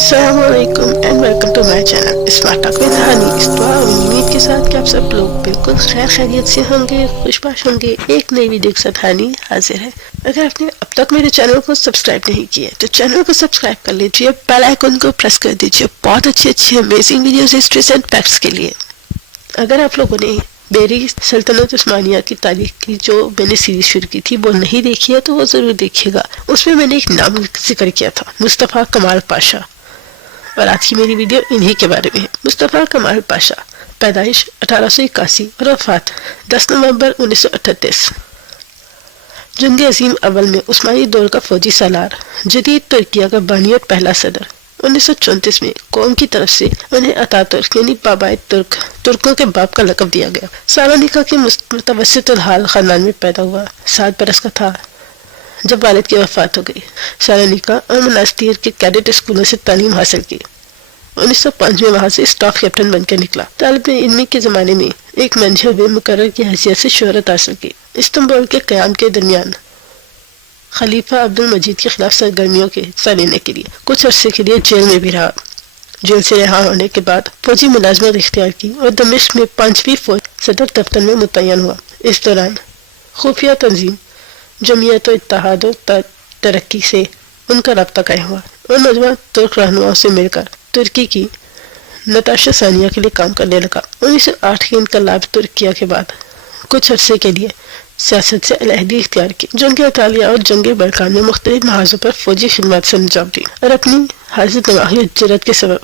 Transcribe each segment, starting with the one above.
अस्सलाम वालेकुम and welcome to my channel smart talk with Hani. इस दुआ और उम्मीद के साथ कि आप सब लोग बिल्कुल खैर खैरियत से होंगे, खुशबाश होंगे। एक नई वीडियो के साथ हानी हाजिर है। अगर आपने अब तक मेरे चैनल को सब्सक्राइब नहीं किया तो चैनल को सब्सक्राइब कर लीजिए, बेल आइकन को प्रेस कर दीजिए बहुत अच्छी amazing videos, histories and facts के लिए। अगर आप लोगों ने मेरी सल्तनत उस्मानिया की तारीख की जो मैंने सीरीज शुरू की थी वो नहीं देखी है तो वो जरूर देखिएगा। उसमें मैंने एक नाम जिक्र किया था, मुस्तफ़ा कमाल पाशा, और आज की मेरी वीडियो इन्हीं के बारे में है। मुस्तफ़ा कमाल पाशा, पैदाइश 1881 और वफात 10 नवंबर 1938। जंग अजीम अव्वल में उस्मानी दौर का फौजी सालार, जदीद तुर्किया का बानी और पहला सदर। 1934 में कौम की तरफ से उन्हें अतातुर्क यानी बाबाए तुर्कों के बाप का लक़ब दिया गया। सालानिका के मुतवस्सित हाल खानदान में पैदा हुआ। 7 बरस का था जब वालिद की वफात हो गई। सालानिका और मनास्तीर के कैडेट स्कूलों से तालीम हासिल की। 1905 में वहां से स्टाफ कैप्टन बनकर निकला। तालिब इल्मी के जमाने में एक मंजहब मुकर्रर की हैसियत से शोहरत हासिल की। इस्तांबुल के क़याम के दरमियान खलीफा अब्दुल मजीद के खिलाफ सरगर्मियों के हिस्सा लेने के लिए कुछ अरसे के लिए जेल में भी रहा। जेल से रिहा होने के बाद फौजी मुलाजमत इख्तियार की और दमिश्क में 5वीं फौज सदर दफ्तर में मुतय्यन हुआ। इस दौरान खुफिया तंजीम जमीयत और इत्तेहाद और तरक्की से उनका रब्ता कायम हुआ और नौजवान तुर्क रहनुमाओं से मिलकर तुर्की की नताशा सानिया के लिए काम करने लगा। 1908 के इनकलाब तुर्किया के बाद कुछ अरसे के लिए सियासत से अलहदी इख्तियार की। जंग इतालिया और जंग बल्कान में मुख्तलिफ महाजों पर फौजी खिदमत से अंजाम दी और अपनी हाजिर दमागी जरत के सबब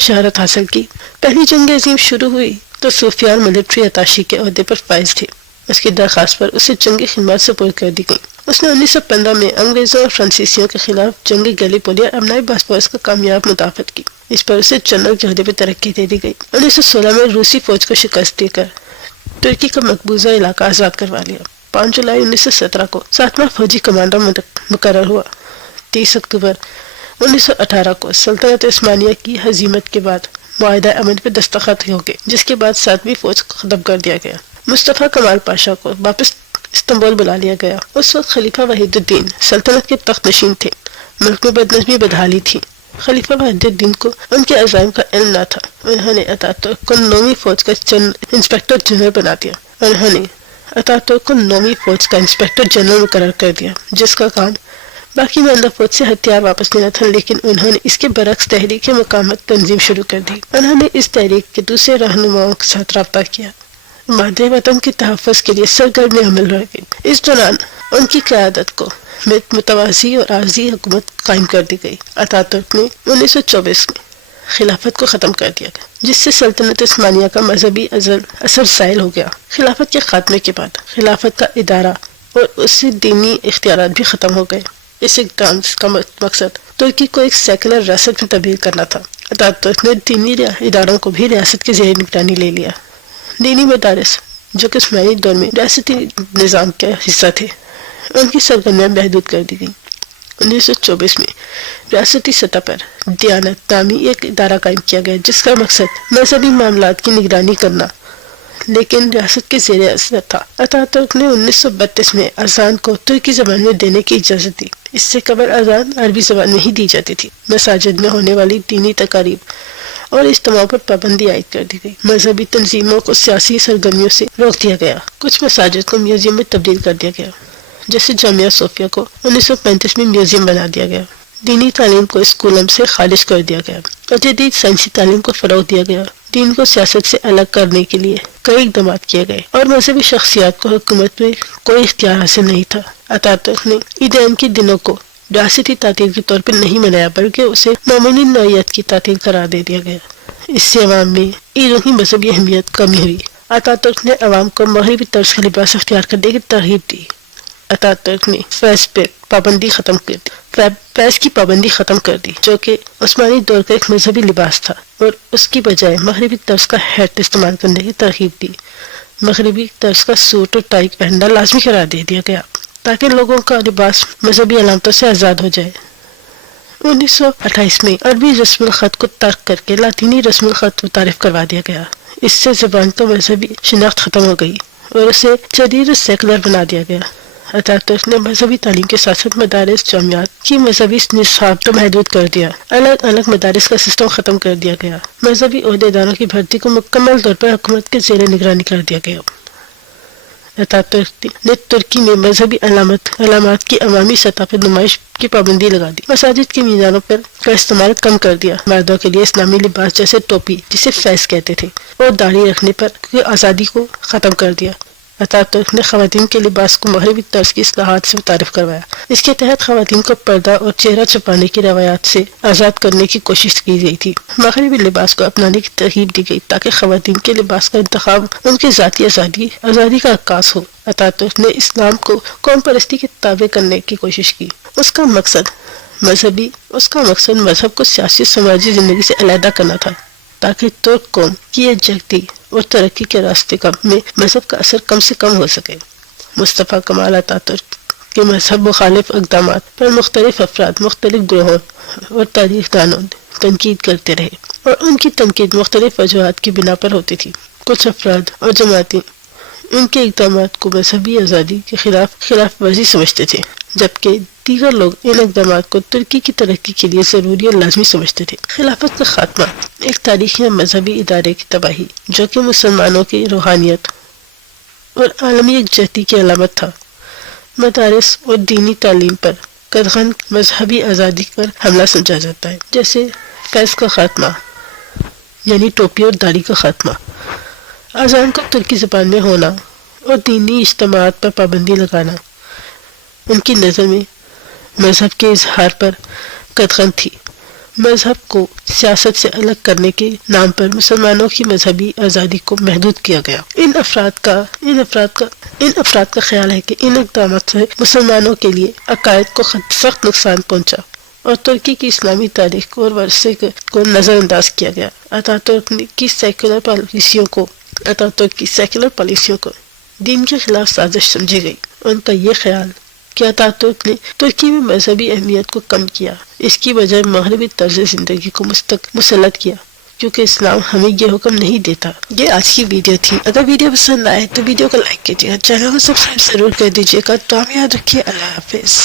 शहरत हासिल की। पहली जंग अजीम शुरू हुई तो सूफियान मिलिट्री अताशी के अहदे पर फाइज थे। उसकी दरखास्त पर उसे जंगी खिदमत सुपुर्द कर दी गई। उसने 1915 में अंग्रेजों और फ्रांसीसियों के खिलाफ जंगी गैलीपोली और अमनाई बास्पोरस का कामयाब मुदाफत की। इस पर उसे जनरल के अहदे पर तरक्की दे दी गई। 1916 में रूसी फौज को शिकस्त देकर तुर्की का मकबूजा इलाका आजाद करवा लिया। 5 जुलाई 1917 को 7वां फौजी कमांडर मुकर्रर हुआ। 30 अक्टूबर 1918 को सल्तनत उस्मानिया की हजीमत के बाद मुआहिदा अमन पर दस्तखत हो गए, जिसके बाद 7वीं फौज को खत्म कर दिया गया। मुस्तफ़ा कमाल पाशा को वापस इस्तांबुल बुला लिया गया। उस वक्त खलीफा वहीदुद्दीन सल्तनत के तख्त नशीन थे। मुल्क में बदनज़मी बदहाली थी। खलीफा वहीदुद्दीन को उनके अज़ाइम का इल्म न था। उन्होंने अतातुर्क को 9वीं फौज का इंस्पेक्टर जनरल बना दिया। उन्होंने अतातुर्क को 9वीं फौज का इंस्पेक्टर जनरल मुकर्रर कर दिया, जिसका काम बाकी मंदा फौज से हथियार वापस लेना था। लेकिन उन्होंने इसके बरक्स तहरीक मुकामत तंजीम शुरू कर दी। उन्होंने इस तहरीक के दूसरे रहनुमाओं के साथ रब्ता किया, मादे वतन के तहफ़्फ़ुज़ के लिए सरगर्म अमल रहे। इस दौरान उनकी क़यादत को मुतवाज़ी और आर्ज़ी हुकूमत कायम कर दी गई। अतातुर्क ने 1924 में खिलाफत को ख़त्म कर दिया गया, जिससे सल्तनत उस्मानिया का मजहबी असर ज़ाइल हो गया। खिलाफत के खात्मे के बाद खिलाफत का इदारा और उससे दीनी इख्तियारात भी ख़त्म हो गए। इस इक़दाम का मकसद तुर्की को एक सेकुलर रियासत में तब्दील करना था। अतातुर्क ने दीनी इदारों को भी रियासत के ज़ेर निगरानी ले लिया। दीनी मदारिस जो कि उस्मानी दौर में रियासती निज़ाम का हिस्सा थे, उनकी सरगर्मियाँ महदूद कर दी गई। 1924 में रियासती सतह पर दियानत नामी एक इदारा कायम किया गया, जिसका मकसद मजहबी मामलात की निगरानी करना, लेकिन रियासत के ज़ेर असर था। अतातुर्क ने 1932 में अजान को तुर्की ज़बान में देने की इजाज़त दी। इससे कबल अजान अरबी ज़बान में ही दी जाती थी। मसाजिद में होने वाली दीनी तकारीब और इज्तिमा पर पाबंदी आयद कर दी गई। मजहबी तंजीमों को सियासी सरगर्मियों से रोक दिया गया। कुछ मसाजिद को म्यूजियम में तब्दील कर दिया गया, जैसे जामिया सोफिया को 1935 में म्यूजियम बना दिया गया। दीनी तालीम को स्कूलों से खारिज कर दिया गया और जदीद साइंसी तालीम को फरोग दिया गया। दीन को सियासत से अलग करने के लिए कई इक़दाम किए गए और मजहबी शख्सियात को हुकूमत में कोई इख्तियार हासिल नहीं था। अतातुर्क ने ईद के दिनों को रियासती तातील के तौर पर नहीं मनाया, बल्कि उसे मोमिनी नौइयत की तातील करार दे दिया गया। इससे अवाम में ईदों की मजहबी अहमियत कमी हुई। अतातुर्क ने अवाम को मगरबी तर्ज का लिबास अख्तियार करने की तरगीब दी। अतातुर्क ने फैज़ की पाबंदी ख़त्म कर दी, जो कि उस्मानी दौर का एक मजहबी लिबास था, और उसकी बजाय मगरबी तर्ज का हैट इस्तेमाल करने की तरगीब दी। मगरबी तर्ज का सूट और टाई पहनना लाजमी करार दे दिया गया, ताकि लोगों का लिबास मजहबी अलामतों से आज़ाद हो जाए। 1928 में अरबी रस्मुल ख़त को तर्क करके लातीनी रस्मुल ख़त मुतारिफ करवा दिया गया। इससे ज़बान का मजहबी शिनाख्त ख़त्म हो गई और उसे जदीद सेकुलर बना दिया गया। अतातुर्क ने मजहबी तालीम के साथ साथ मदारिस जामियात की मजहबी निसाब को महदूद कर दिया। अलग अलग मदारिस का सिस्टम ख़त्म कर दिया गया। मजहबी ओहदेदारों की भर्ती को मुकम्मल तौर पर हुकूमत के ज़ेर निगरानी कर दिया गया। अतातुर्क ने तुर्की में मजहबी अलामत की अवामी सतह पर नुमाइश की पाबंदी लगा दी। मसाजिद के मीनारों पर का इस्तेमाल कम कर दिया। मर्दों के लिए इस्लामी लिबास जैसे टोपी, जिसे फैस कहते थे, और दाढ़ी रखने पर आज़ादी को ख़त्म कर दिया। अतातुर्क ने ख़वातीन के लिबास को मग़रिबी तर्ज की इस्लाहात से मुतारिफ करवाया। इसके तहत ख़वातीन को पर्दा और चेहरा छुपाने की रवायात से आज़ाद करने की कोशिश की गई थी। मग़रिबी लिबास को अपनाने की तरगीब दी गई ताकि ख़वातीन के लिबास का इंतखाब उनकी ज़ाती आज़ादी का अक्कास हो। अतातुर्क ने इस्लाम को कौम परस्ती के ताबे करने की कोशिश की। उसका मकसद मजहब को सियासी समाजी ज़िंदगी से अलहदा करना था, ताकि तुर्क कौम की यकजहती और तरक्की के रास्ते में मजहब का असर कम से कम हो सके। मुस्तफ़ा कमाल अतातुर्क के मजहब मुखालिफ इक़दामात पर मुख्तलिफ अफराद, मुख्तलिफ ग्रोहों और तारीख़दानों तनकीद करते रहे, और उनकी तनकीद मुख्तलिफ वजूहात की बिना पर होती थी। कुछ अफराद और जमातें इनके इक़दामात को मजहबी आज़ादी के खिलाफ वर्जी समझते थे, जबकि दीगर लोग इन इक़दामात को तुर्की की तरक्की के लिए ज़रूरी और लाजमी समझते थे। खिलाफत का खात्मा एक तारीख़ी या मजहबी इदारे की तबाही, जो कि मुसलमानों की रूहानियत और आलमी यकजहती की अलामत था। मदारिस और दीनी तालीम पर कदगन मजहबी आज़ादी पर हमला समझा जाता है, जैसे फैज़ का खात्मा यानी टोपी और दाढ़ी का खात्मा, अज़ान को तुर्की ज़बान में होना और दीनी इज्तिमाआत पर पाबंदी लगाना उनकी नज़र में मजहब के इजहार पर कदगन थी। मजहब को सियासत से अलग करने के नाम पर मुसलमानों की मजहबी आज़ादी को महदूद किया गया। इन अफराद का ख्याल है कि इन इक़दामात से मुसलमानों के लिए अकायद को सख्त नुकसान पहुंचा और तुर्की की इस्लामी तारीख और वर्षे को नज़रअंदाज किया गया। अतातुर्क की सेकुलर पॉलिसियों को दीन के खिलाफ साजिश समझी गई। उनका ये ख्याल कि अतातुर्क ने तुर्की में मजहबी अहमियत को कम किया, इसकी बजाय मग़रिबी तर्ज ज़िंदगी को मुसल्लत किया, क्योंकि इस्लाम हमें ये हुक्म नहीं देता। ये आज की वीडियो थी। अगर वीडियो पसंद आए तो वीडियो को लाइक कीजिएगा, चैनल को सब्सक्राइब जरूर कर दीजिएगा। तो आप याद रखिए। अल्लाह हाफिज़।